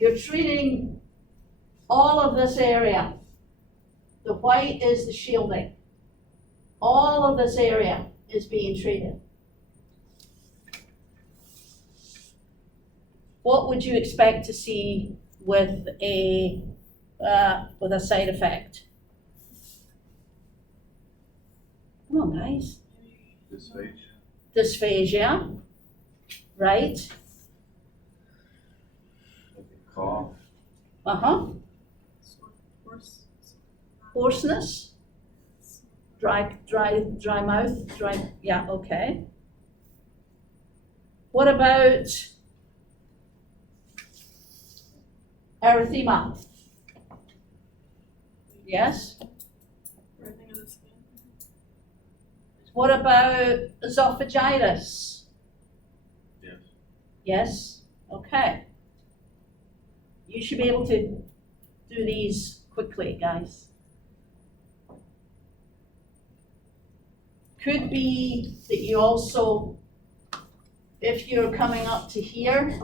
You're treating all of this area. The white is the shielding. All of this area is being treated. What would you expect to see with a side effect? Come on, guys. Dysphagia. Dysphagia, right? Cough. Hoarseness. Dry mouth. Yeah, okay. What about erythema? Yes. Burning of the skin. What about esophagitis? Yes. Yes. Okay. You should be able to do these quickly, guys. Could be that you also, if you're coming up to here,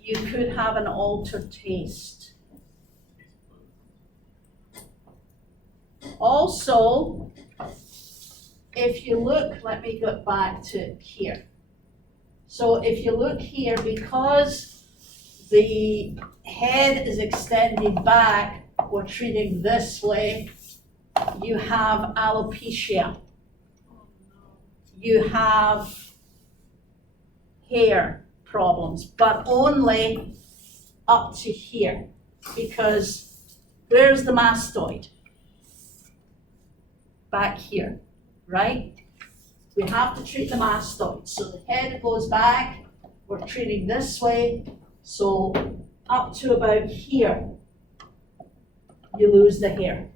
you could have an altered taste. Also, if you look, let me go back to here. So if you look here, because the head is extended back, we're treating this way, you have alopecia. You have hair problems, but only up to here, because where's the mastoid? Back here, right? We have to treat the mastoid. So the head goes back, we're treating this way, so up to about here, you lose the hair.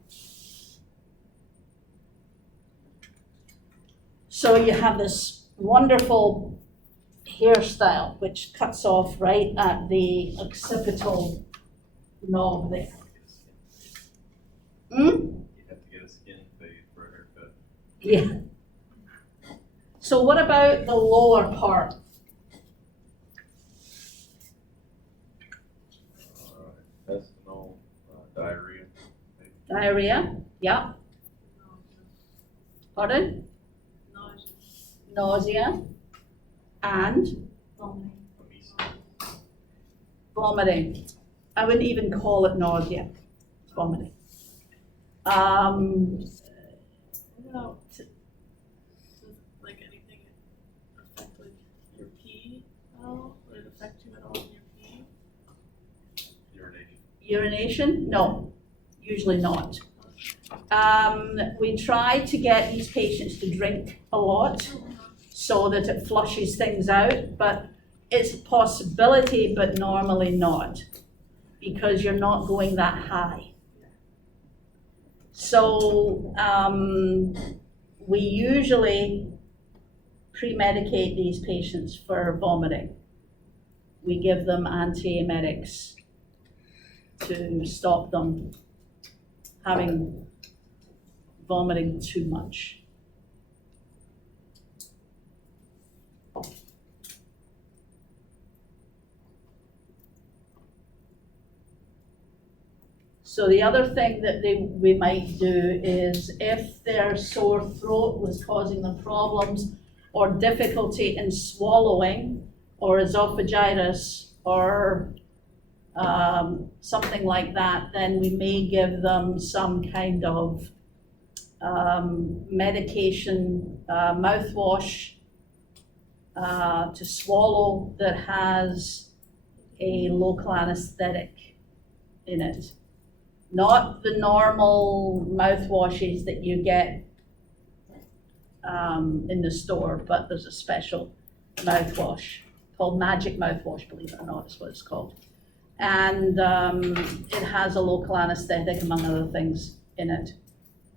So you have this wonderful hairstyle which cuts off right at the occipital knob there. You have to get a skin fade for a haircut. Yeah. So what about the lower part? Intestinal diarrhea. Maybe. Diarrhea, yeah. Pardon? Nausea. And vomiting. I wouldn't even call it nausea, it's vomiting. Like anything affect like your pee at all? Would it affect you at all in your pee? Urination. Urination? No, usually not. We try to get these patients to drink a lot so that it flushes things out, but it's a possibility, but normally not, because you're not going that high. So we usually pre-medicate these patients for vomiting. We give them antiemetics to stop them having vomiting too much. So the other thing that we might do is if their sore throat was causing them problems or difficulty in swallowing or esophagitis or something like that, then we may give them some kind of medication, mouthwash to swallow that has a local anesthetic in it. Not the normal mouthwashes that you get in the store, but there's a special mouthwash called Magic Mouthwash, believe it or not, is what it's called. And it has a local anesthetic, among other things, in it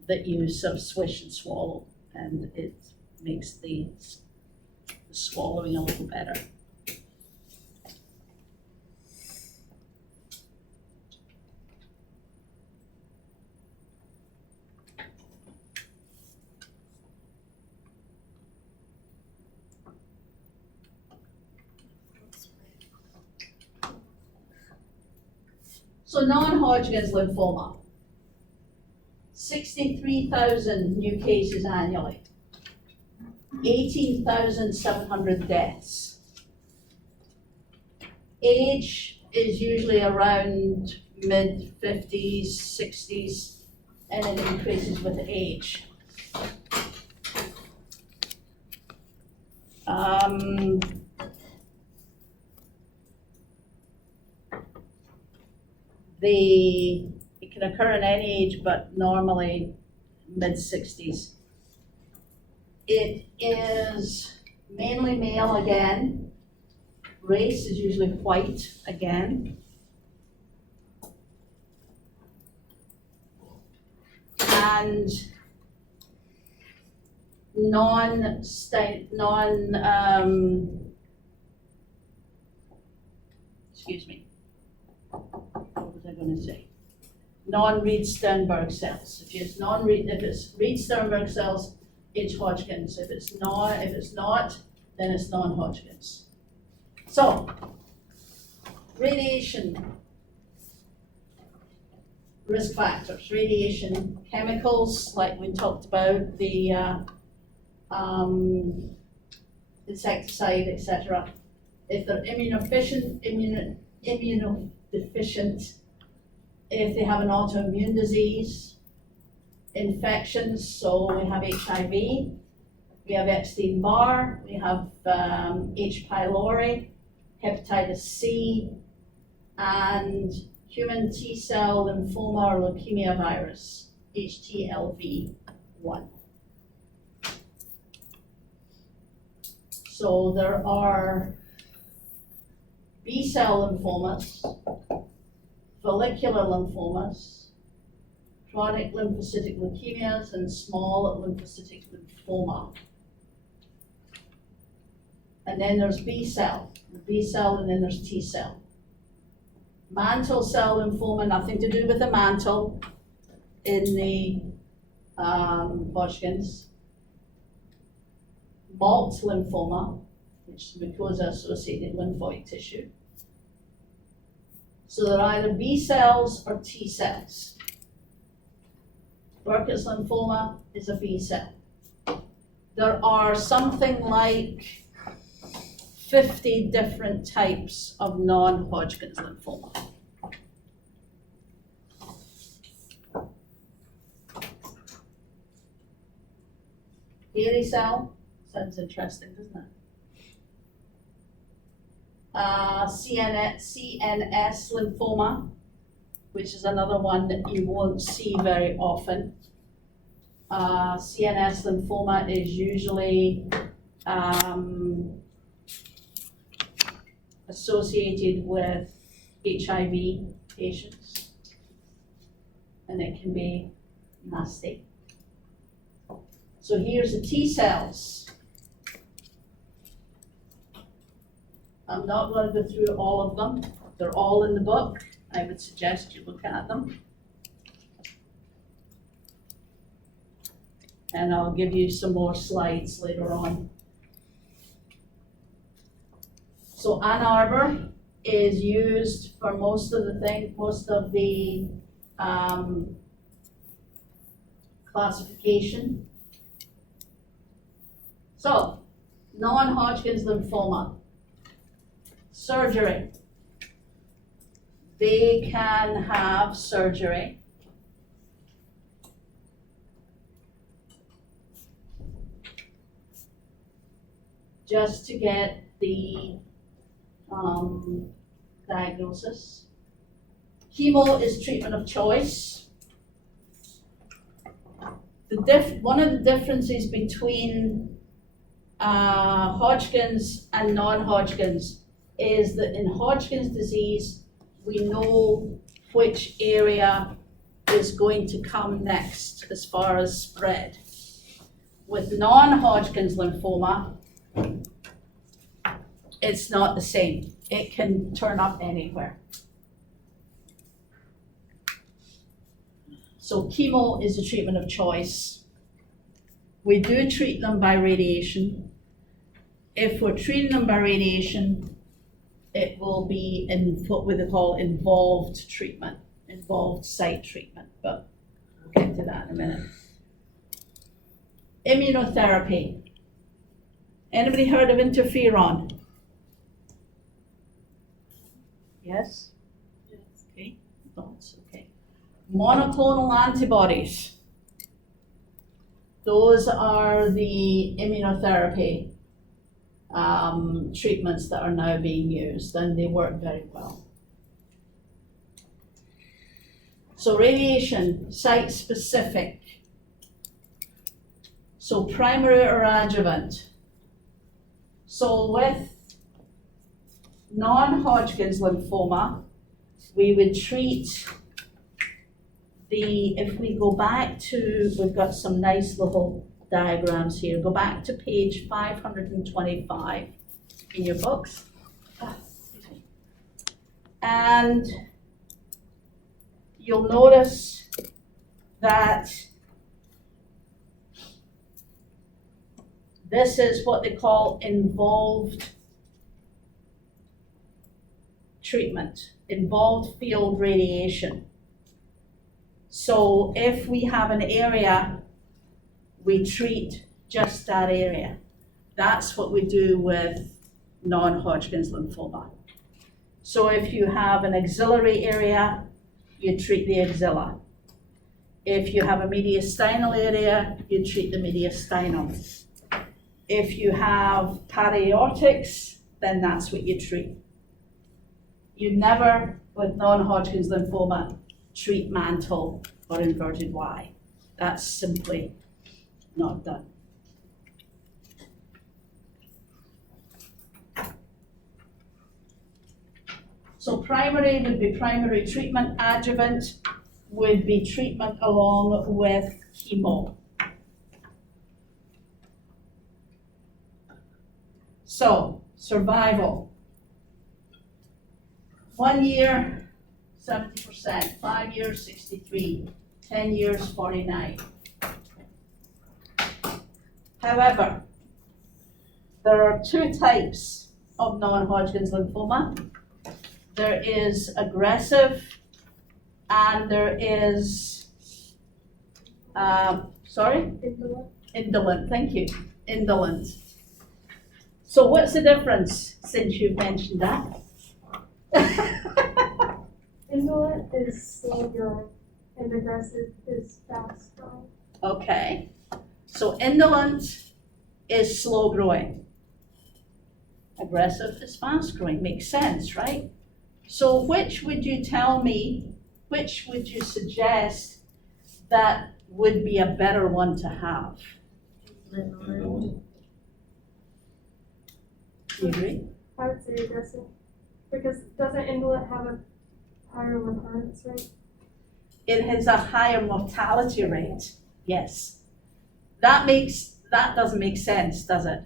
that you sort of swish and swallow, and it makes the swallowing a little better. So non-Hodgkin's lymphoma, 63,000 new cases annually, 18,700 deaths. Age is usually around mid-50s, 60s, and it increases with age. It can occur in any age, but normally mid-60s. It is mainly male again. Race is usually white again. And excuse me, what was I going to say? Non-Reed-Sternberg cells. If it's Reed-Sternberg cells, it's Hodgkin's. If it's not, then it's non-Hodgkin's. So, radiation risk factors, radiation chemicals, like we talked about, the insecticide, etc. If they're immunodeficient, if they have an autoimmune disease, infections, so we have HIV, we have Epstein-Barr, we have H. pylori, hepatitis C, and human T-cell lymphoma or leukemia virus, HTLV-1. So there are B-cell lymphomas, follicular lymphomas, chronic lymphocytic leukemias, and small lymphocytic lymphoma. And then there's B-cell, and then there's T-cell. Mantle cell lymphoma, nothing to do with the mantle in the Hodgkin's. Malt lymphoma, which is mucosa-associated lymphoid tissue. So they're either B cells or T cells. Burkitt's lymphoma is a B cell. There are something like 50 different types of non-Hodgkin's lymphoma. Hairy cell, sounds interesting, doesn't it? CNS lymphoma, which is another one that you won't see very often. CNS lymphoma is usually associated with HIV patients, and it can be nasty. So here's the T cells. I'm not going to go through all of them. They're all in the book. I would suggest you look at them. And I'll give you some more slides later on. So Ann Arbor is used for most of the classification. So, non-Hodgkin's lymphoma. Surgery. They can have surgery. Just to get the diagnosis. Chemo is treatment of choice. One of the differences between Hodgkin's and non-Hodgkin's is that in Hodgkin's disease, we know which area is going to come next as far as spread. With non-Hodgkin's lymphoma, it's not the same. It can turn up anywhere. So chemo is the treatment of choice. We do treat them by radiation. If we're treating them by radiation, it will be in what we call involved treatment, involved site treatment, but we'll get to that in a minute. Immunotherapy. Anybody heard of interferon? Yes? Yes. Okay, thoughts, okay. Monoclonal antibodies. Those are the immunotherapy treatments that are now being used, and they work very well. So radiation, site-specific. So primary or adjuvant. So with non-Hodgkin's lymphoma, we would treat if we go back to, we've got some nice little diagrams here. Go back to page 525 in your books. And you'll notice that this is what they call involved treatment, involved field radiation. So if we have an area, we treat just that area. That's what we do with non-Hodgkin's lymphoma. So if you have an axillary area, you treat the axilla. If you have a mediastinal area, you treat the mediastinum. If you have paraortics, then that's what you treat. You never, with non-Hodgkin's lymphoma, treat mantle or inverted Y. That's simply not done. So primary would be primary treatment, adjuvant would be treatment along with chemo. So, survival. 1 year, 70%, 5 years, 63, 10 years, 49. However, there are two types of non-Hodgkin's lymphoma. There is aggressive and there is, indolent, thank you, indolent. So what's the difference, since you've mentioned that? Indolent is slow growing and aggressive is fast growing. Okay, so indolent is slow growing. Aggressive is fast growing, makes sense, right? So which would you tell me, which would you suggest that would be a better one to have? Indolent. Do you agree? I would say aggressive. Because doesn't indolent have a higher recurrence rate? It has a higher mortality rate, yes. That doesn't make sense, does it?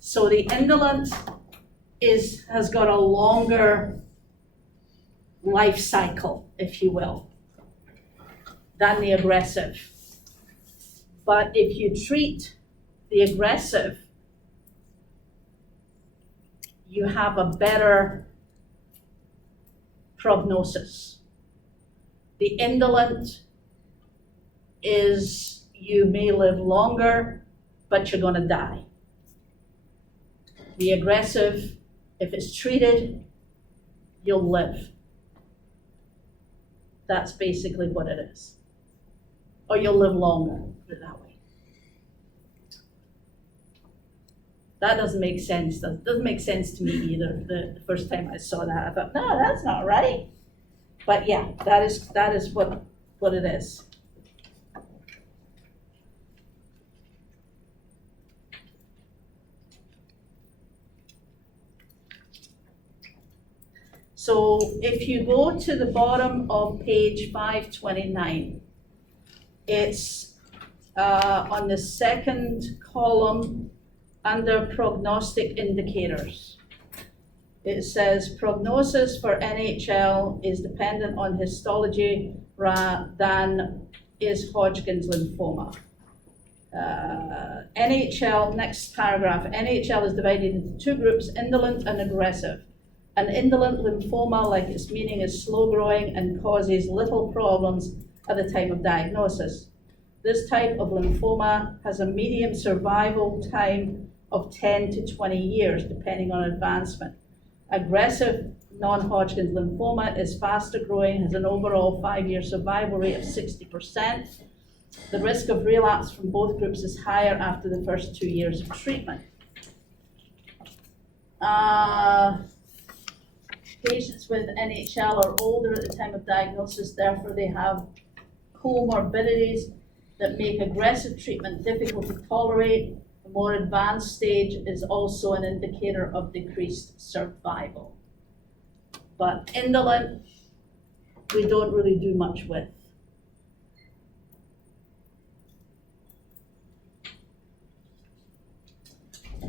So the indolent has got a longer life cycle, if you will, than the aggressive. But if you treat the aggressive, you have a better prognosis. The indolent is you may live longer, but you're going to die. The aggressive, if it's treated, you'll live. That's basically what it is. Or you'll live longer, put it that way. That doesn't make sense. That doesn't make sense to me either. The first time I saw that, I thought, no, that's not right. But yeah, that is what it is. So if you go to the bottom of page 529, it's on the second column under prognostic indicators. It says prognosis for NHL is dependent on histology rather than is Hodgkin's lymphoma. NHL, next paragraph, NHL is divided into two groups, indolent and aggressive. An indolent lymphoma, like its meaning, is slow growing and causes little problems at the time of diagnosis. This type of lymphoma has a median survival time of 10 to 20 years, depending on advancement. Aggressive non-Hodgkin's lymphoma is faster growing, has an overall 5-year survival rate of 60%. The risk of relapse from both groups is higher after the first 2 years of treatment. Patients with NHL are older at the time of diagnosis, therefore they have comorbidities that make aggressive treatment difficult to tolerate. A more advanced stage is also an indicator of decreased survival. But indolent, we don't really do much with.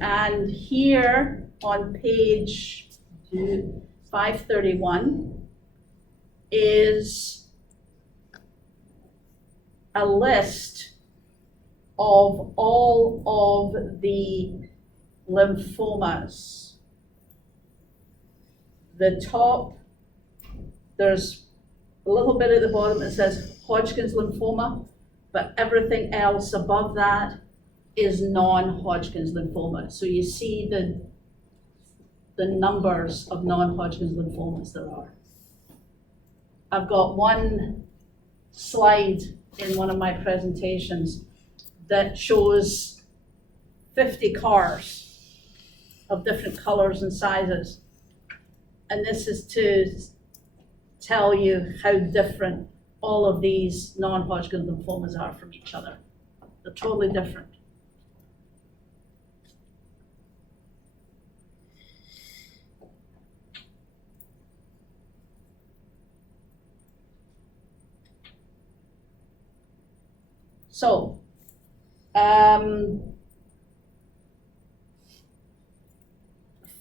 And here on page 531 is a list of all of the lymphomas. The top, there's a little bit at the bottom that says Hodgkin's lymphoma, but everything else above that is non-Hodgkin's lymphoma. So you see the numbers of non-Hodgkin's lymphomas there are. I've got one slide in one of my presentations that shows 50 cars of different colors and sizes. And this is to tell you how different all of these non-Hodgkin lymphomas are from each other. They're totally different. So,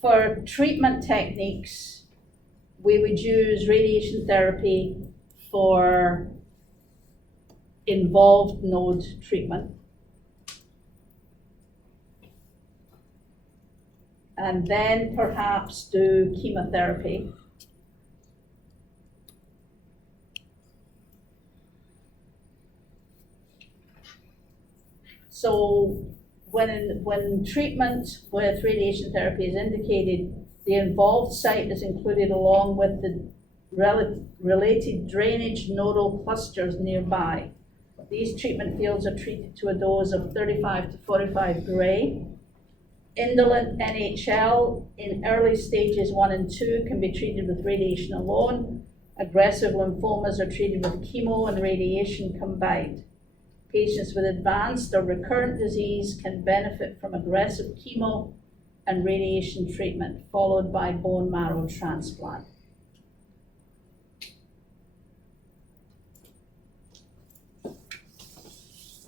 for treatment techniques, we would use radiation therapy for involved node treatment. And then perhaps do chemotherapy. So when treatment with radiation therapy is indicated, the involved site is included along with the related drainage nodal clusters nearby. These treatment fields are treated to a dose of 35 to 45 gray. Indolent NHL in early stages 1 and 2 can be treated with radiation alone. Aggressive lymphomas are treated with chemo and radiation combined. Patients with advanced or recurrent disease can benefit from aggressive chemo and radiation treatment, followed by bone marrow transplant.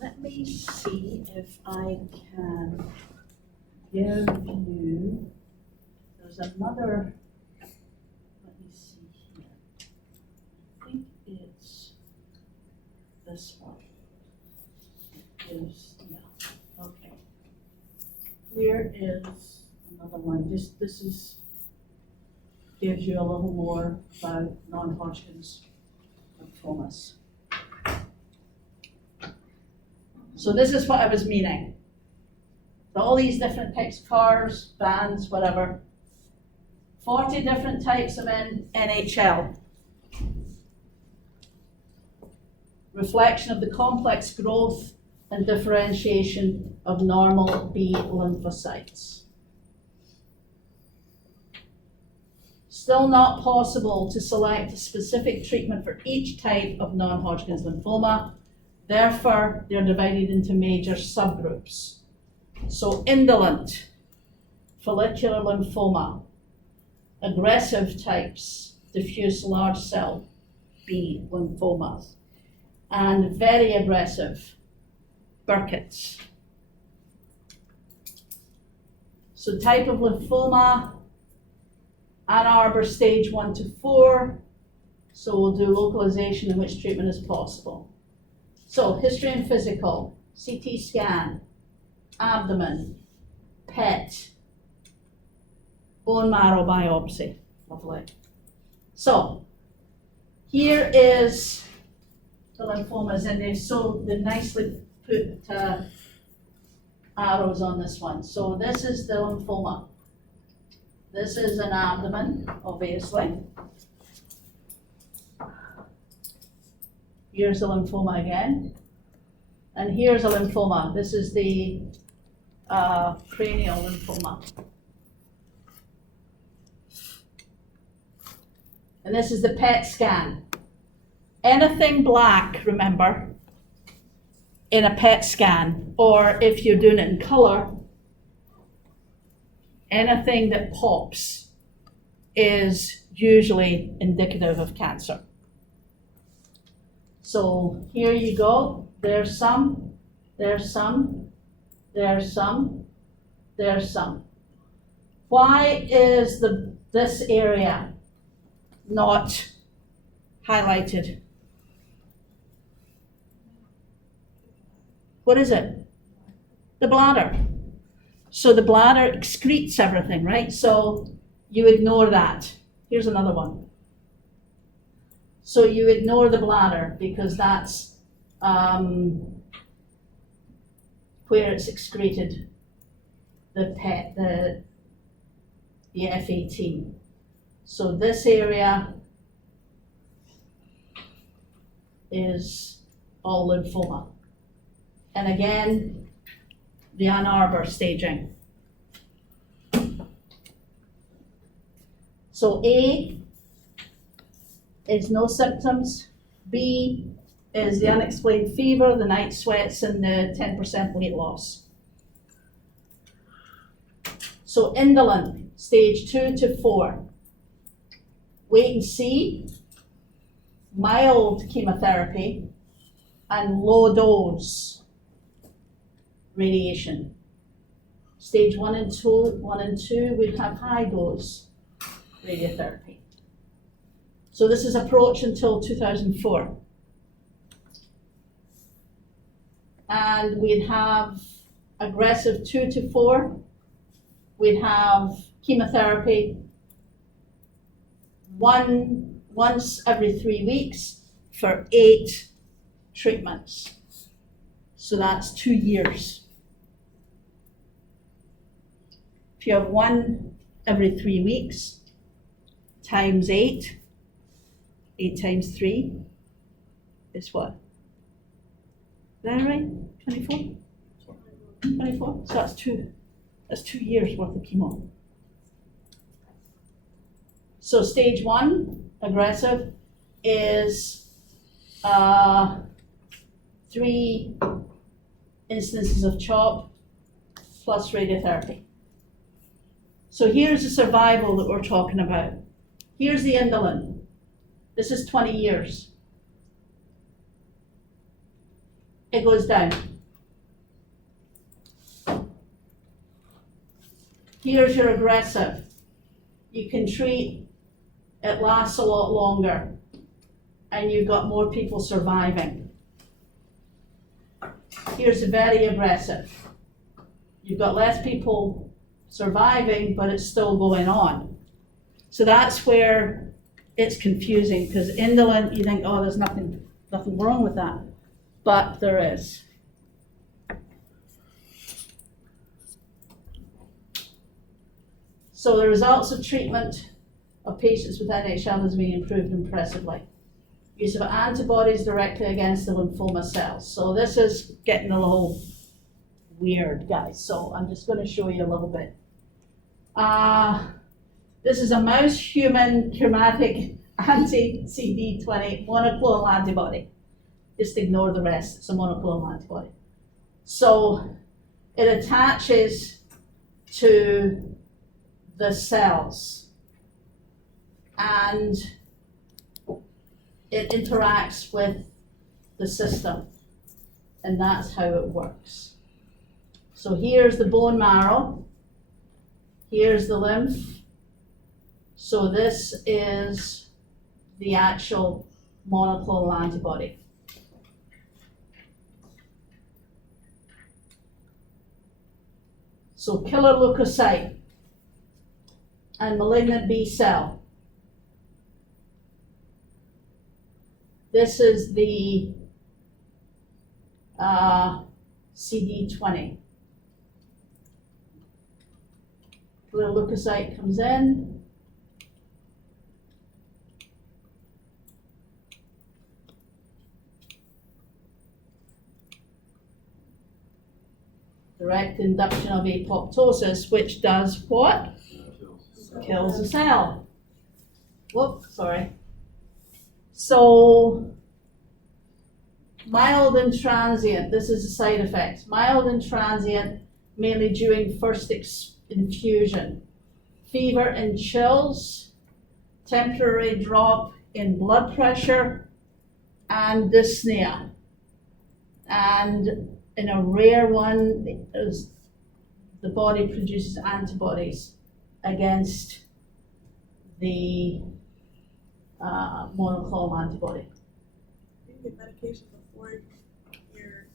Let me see if I can give you, there's another, let me see here. I think it's this one. Yeah, okay. Here is another one. This gives you a little more about non-Hodgkin's lymphomas. So this is what I was meaning. So all these different types of cars, bands, whatever. 40 different types of NHL. Reflection of the complex growth and differentiation of normal B lymphocytes. Still not possible to select a specific treatment for each type of non-Hodgkin's lymphoma. Therefore, they're divided into major subgroups. So indolent, follicular lymphoma, aggressive types, diffuse large cell B lymphomas, and very aggressive, Burkitt's. So type of lymphoma, Ann Arbor stage 1 to 4. So we'll do localization in which treatment is possible. So history and physical, CT scan, abdomen, PET, bone marrow biopsy. Lovely. So, here is the lymphomas, and they've nicely put arrows on this one. So this is the lymphoma. This is an abdomen, obviously. Here's the lymphoma again. And here's a lymphoma. This is the cranial lymphoma. And this is the PET scan. Anything black, remember, in a PET scan, or if you're doing it in color, anything that pops is usually indicative of cancer. So here you go. There's some, there's some, there's some, there's some. Why is this area not highlighted? What is it? The bladder. So the bladder excretes everything, right? So you ignore that. Here's another one. So you ignore the bladder because that's where it's excreted, the F18. So this area is all lymphoma. And again, the Ann Arbor staging. So A is no symptoms. B is the unexplained fever, the night sweats, and the 10% weight loss. So indolent, stage 2 to 4. Wait and see, mild chemotherapy, and low dose radiation. Stage 1 and 2 would have high dose radiotherapy. So this is approach until 2004. And we'd have aggressive 2 to 4. We'd have chemotherapy once every 3 weeks for 8 treatments. So that's 2 years. If you have one every 3 weeks, times 8, 8 times 3 is what? Is that right? 24? 24? So that's 2 years worth of chemo. So stage 1, aggressive, is 3 instances of CHOP plus radiotherapy. So here's the survival that we're talking about. Here's the indolent. This is 20 years. It goes down. Here's your aggressive. You can treat, it lasts a lot longer, and you've got more people surviving. Here's a very aggressive. You've got less people surviving, but it's still going on. So that's where it's confusing, because indolent, you think, oh, there's nothing wrong with that, but there is. So the results of treatment of patients with NHL has been improved impressively. Use of antibodies directly against the lymphoma cells. So this is getting a little weird, guys. So I'm just going to show you a little bit. This is a mouse human chromatic anti-CD20 monoclonal antibody. Just ignore the rest, it's a monoclonal antibody. So it attaches to the cells and it interacts with the system, and that's how it works. So here's the bone marrow, here's the lymph. So this is the actual monoclonal antibody. So killer leukocyte and malignant B cell. This is the CD20. Little leukocyte comes in. Direct induction of apoptosis, which does what? Kills the cell. Whoops, sorry. So, mild and transient, this is a side effect. Mild and transient, mainly during first infusion. Fever and chills, temporary drop in blood pressure, and dyspnea. And in a rare one, the body produces antibodies against the monoclonal antibody. You can get medication before your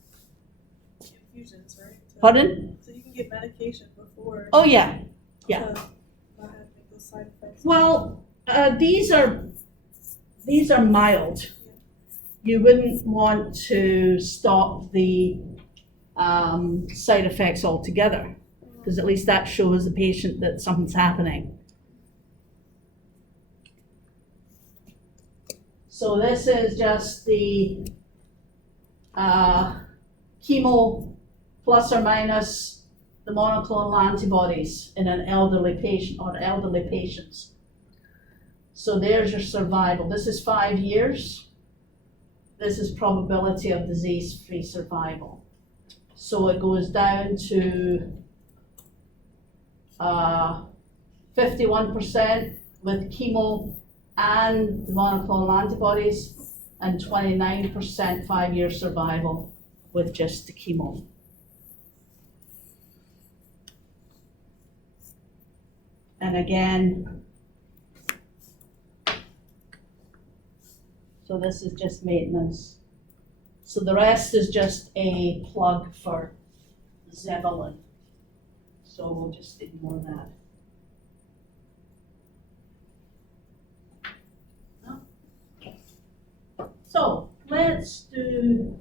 infusions, right? Pardon? So you can get medication before. Oh, yeah. Yeah. To not have those side effects. Well, these are mild. You wouldn't want to stop the side effects altogether, because at least that shows the patient that something's happening. So this is just the chemo plus or minus the monoclonal antibodies in an elderly patient or elderly patients. So there's your survival. This is 5 years. This is probability of disease-free survival. So it goes down to 51% with chemo and the monoclonal antibodies, and 29% 5-year survival with just the chemo. And again, so this is just maintenance. So the rest is just a plug for Zevalin. So we'll just ignore that. So let's do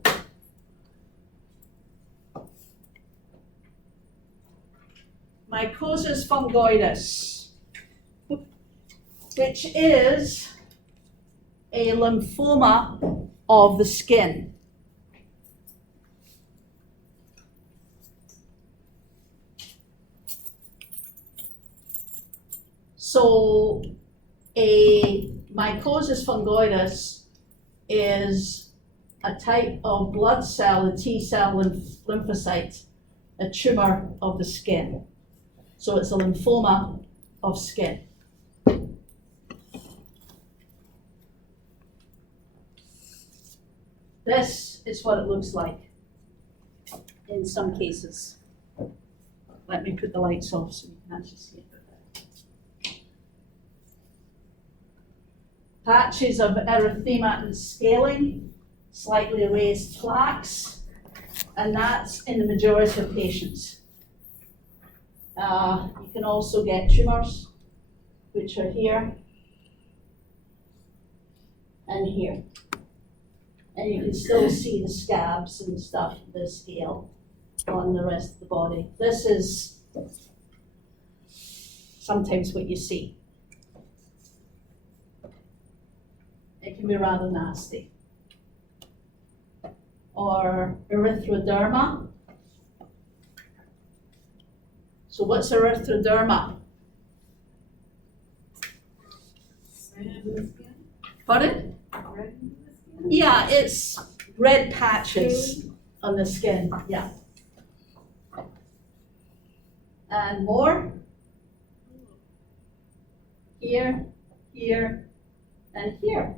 mycosis fungoides, which is a lymphoma of the skin. So a mycosis fungoides is a type of blood cell, a T cell lymphocyte, a tumor of the skin. So it's a lymphoma of skin. This is what it looks like in some cases. Let me put the lights off so you can actually see it. Patches of erythema and scaling, slightly raised plaques, and that's in the majority of patients. You can also get tumors, which are here and here. And you can still see the scabs and stuff, the scale on the rest of the body. This is sometimes what you see. It can be rather nasty. Or erythroderma. So what's erythroderma? Pardon? Yeah, it's red patches on the skin, yeah. And more. Here, here, and here.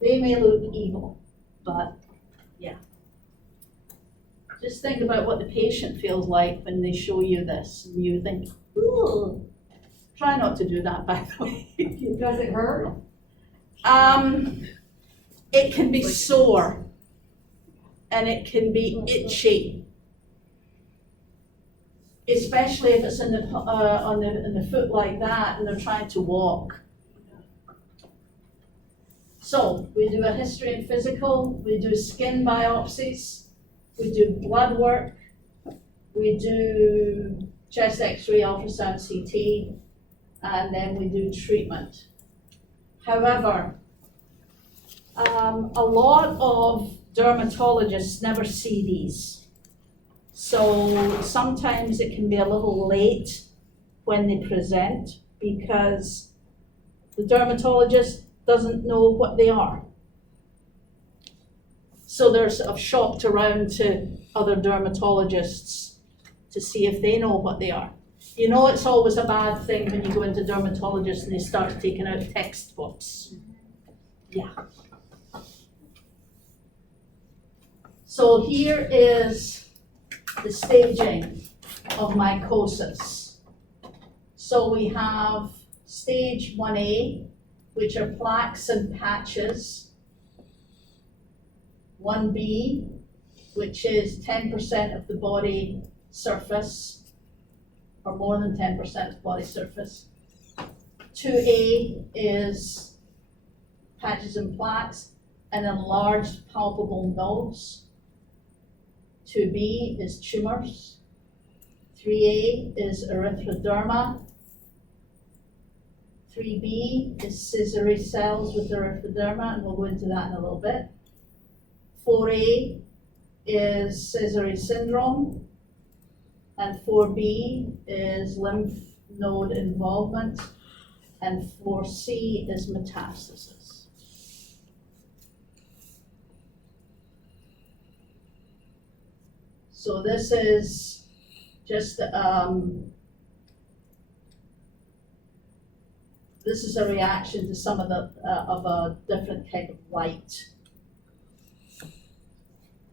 They may look evil, but yeah. Just think about what the patient feels like when they show you this, and you think, ooh. Try not to do that, by the way. Does it hurt? It can be sore, and it can be itchy. especially if it's in the foot like that and they're trying to walk. So we do a history and physical, we do skin biopsies, we do blood work, we do chest X-ray, ultrasound, CT, and then we do treatment. However, a lot of dermatologists never see these. So sometimes it can be a little late when they present because the dermatologist doesn't know what they are. So they're sort of shopped around to other dermatologists to see if they know what they are. You know, it's always a bad thing when you go into dermatologists and they start taking out textbooks. Yeah. So here is the staging of mycosis. So we have stage 1A, which are plaques and patches. 1B, which is 10% of the body surface, or more than 10% of body surface. 2A is patches and plaques and enlarged palpable nodes. 2B is tumors. 3A is erythroderma. 3B is scissory cells with erythroderma, and we'll go into that in a little bit. 4A is scissory syndrome, and 4B is lymph node involvement, and 4C is metastasis. So this is just this is a reaction to some of a different type of light.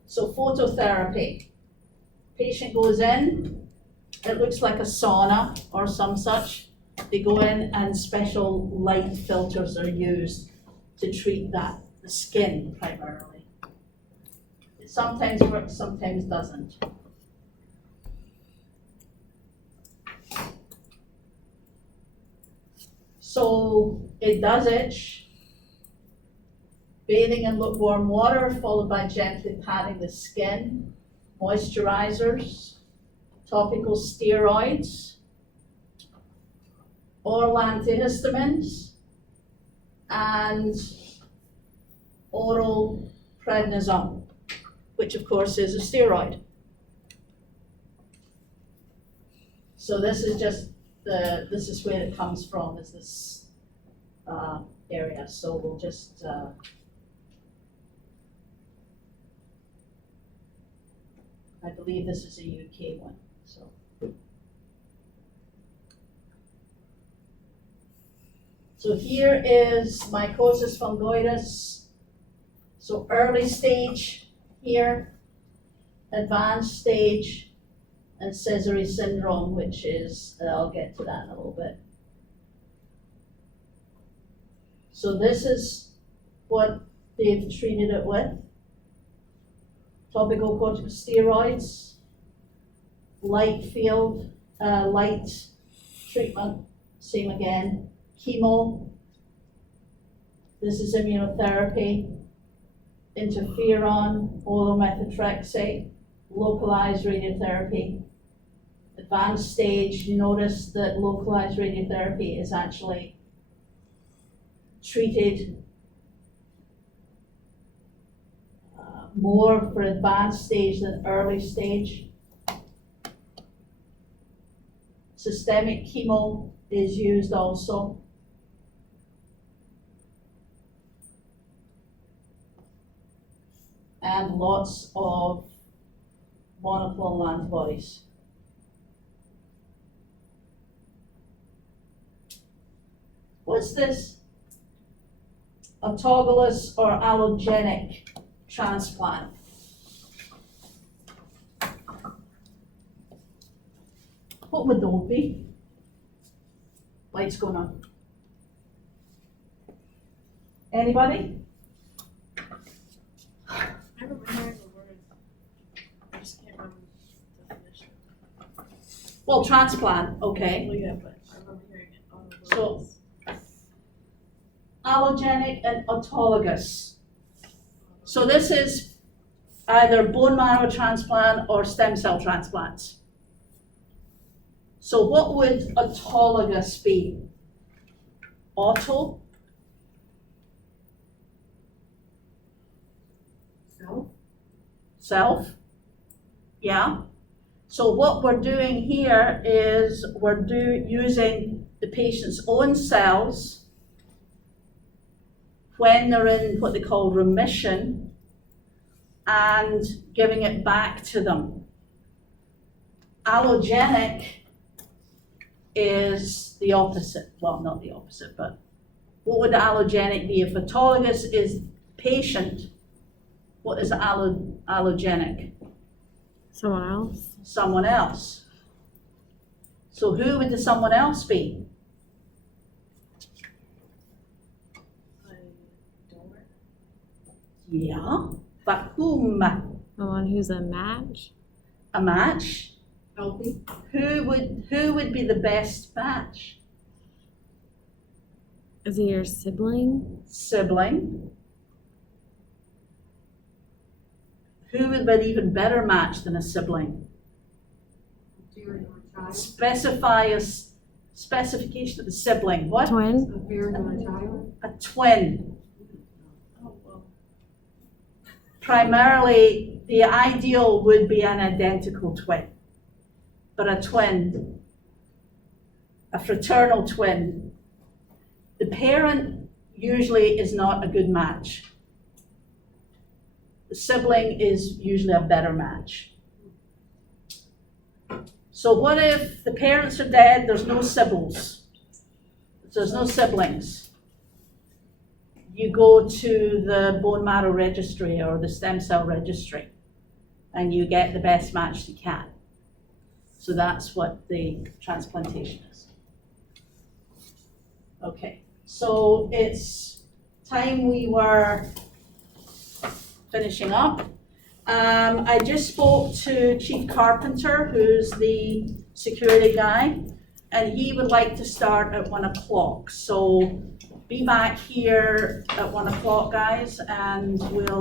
So phototherapy. Patient goes in, it looks like a sauna or some such. They go in and special light filters are used to treat that, the skin primarily. It sometimes works, sometimes doesn't. So it does itch. Bathing in lukewarm water, followed by gently patting the skin. Moisturizers, topical steroids, oral antihistamines, and oral prednisone, which of course is a steroid. So this is just this is where it comes from, is this area. So we'll just I believe this is a UK one, so. So here is mycosis fungoides. So early stage here, advanced stage, and Sézary syndrome, which is, I'll get to that in a little bit. So this is what they've treated it with. Topical corticosteroids, light field, light treatment, same again. Chemo, this is immunotherapy. Interferon, oral methotrexate, localized radiotherapy. Advanced stage, notice that localized radiotherapy is actually treated more for advanced stage than early stage. Systemic chemo is used also. And lots of monoclonal antibodies. What's this? Autologous or allogenic transplant. What would those be? Lights going on. Anybody? I remember hearing the word. I just can't remember the definition. Well, transplant, okay. Well, yeah, but I remember hearing it on the So- list. Allogenic and autologous. So this is either bone marrow transplant or stem cell transplants. So what would autologous be? Auto? Self? Yeah. So what we're doing here is we're using the patient's own cells when they're in what they call remission and giving it back to them. Allogenic is the opposite. Well, not the opposite, but what would allogenic be? If autologous is patient, what is allogenic? Someone else? Someone else. So who would the someone else be? I don't. Yeah, but whom? The one who's a match? A match? Healthy. Who would be the best match? Is it your sibling? Sibling. Who would be an even better match than a sibling? Specify a specification of the sibling. What? Twin? A twin. Oh, well. Primarily, the ideal would be an identical twin. But a twin, a fraternal twin, the parent usually is not a good match. The sibling is usually a better match. So what if the parents are dead, there's no siblings? There's no siblings. You go to the bone marrow registry or the stem cell registry and you get the best match you can. So that's what the transplantation is. Okay, so it's time we were finishing up. I just spoke to Chief Carpenter, who's the security guy, and he would like to start at 1 o'clock. So be back here at 1 o'clock, guys, and we'll